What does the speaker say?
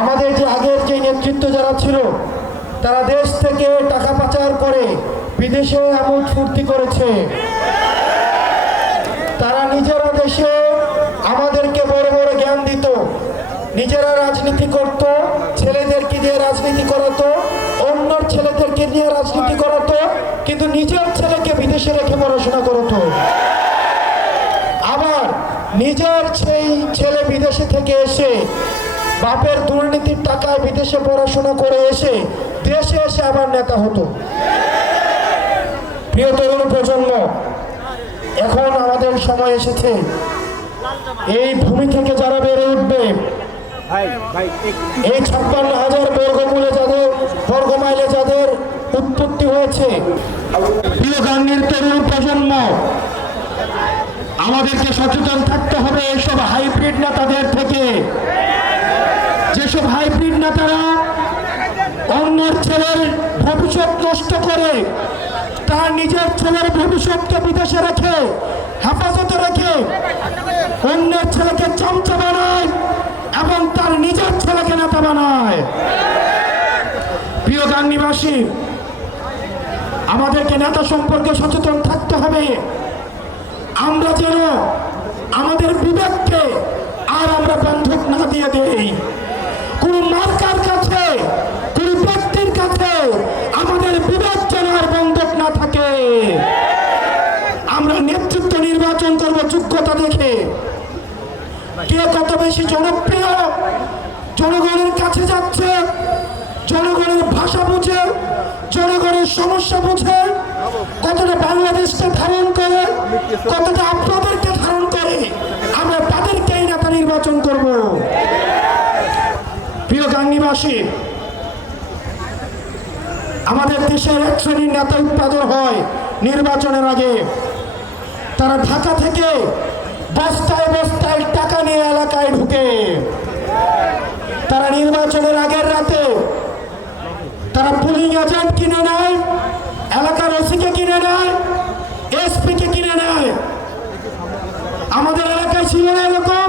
আমাদের যে আগের যে নেতৃত্ব যারা ছিল তারা দেশ থেকে টাকা পাচার করে বিদেশে আমোদ ফুর্তি করেছে। তারা নিজেরা দেশে আমাদেরকে বড় বড় জ্ঞান দিত, নিজেরা রাজনীতি করত, ছেলেদেরকে দিয়ে রাজনীতি করাতো, অন্য ছেলেদেরকে দিয়ে রাজনীতি করাতো, কিন্তু নিজের ছেলেকে বিদেশে রেখে পড়াশোনা করাতো। আবার নিজের সেই ছেলে বিদেশে থেকে এসে বাপের দুর্নীতির টাকায় বিদেশে পড়াশোনা করে এসে দেশে এসে আবার নেতা হতো। প্রিয় তরুণ প্রজন্ম, এখন আমাদের সময় এসেছে এই ভূমি থেকে যারা বেড়ে উঠবে, এই 56,000 বর্গমাইলে যাদের উৎপত্তি হয়েছে, প্রিয় গান্ধীর তরুণ প্রজন্ম, আমাদেরকে সচেতন থাকতে হবে এইসব হাইব্রিড নেতাদের থেকে। যেসব হাইব্রিড নেতারা অন্যের ছেলের ভবিষ্যৎ নষ্ট করে তার নিজের ছেলের ভবিষ্যৎকে বিদেশে রেখে হেফাজতে রেখে অন্যের ছেলেকে চামচা বানায় এবং তার নিজের ছেলেকে নেতা বানায়। প্রিয় গাংনীবাসী, আমাদেরকে নেতা সম্পর্কে সচেতন থাকতে হবে। আমরা যেন আমাদের বিবেককে আর আমরা বন্ধক না দিয়ে দেই। কোন মার্কার কাছে, কোন ব্যক্তির কাছে আমাদের বিবেক যেন আর বন্ধক না থাকে। আমরা নেতৃত্ব নির্বাচন করব যোগ্যতা দেখে, কে কত বেশি জনপ্রিয়, জনগণের কাছে যাচ্ছে, জনগণের ভাষা বুঝে, জনগণের সমস্যা বুঝে, কতটা বাংলাদেশকে ধারণ করে, কতটা আপনাদেরকে ধারণ করে, আমরা তাদেরকেই নেতা নির্বাচন করব। প্রিয় গাংনীবাসী, আমাদের দেশের এক শ্রেণীর নেতা উৎপাদন হয় নির্বাচনের আগে। তারা ঢাকা থেকে বস্তায় বস্তায় টাকা নিয়ে এলাকায় ঢুকে, তারা নির্বাচনের আগের রাতে তারা পুলিং এজেন্ট কিনে নেয়, এলাকার ওসিকে কিনে নেয়, এসপি কে কিনে নেয়। আমাদের এলাকায় ছিল না এরকম?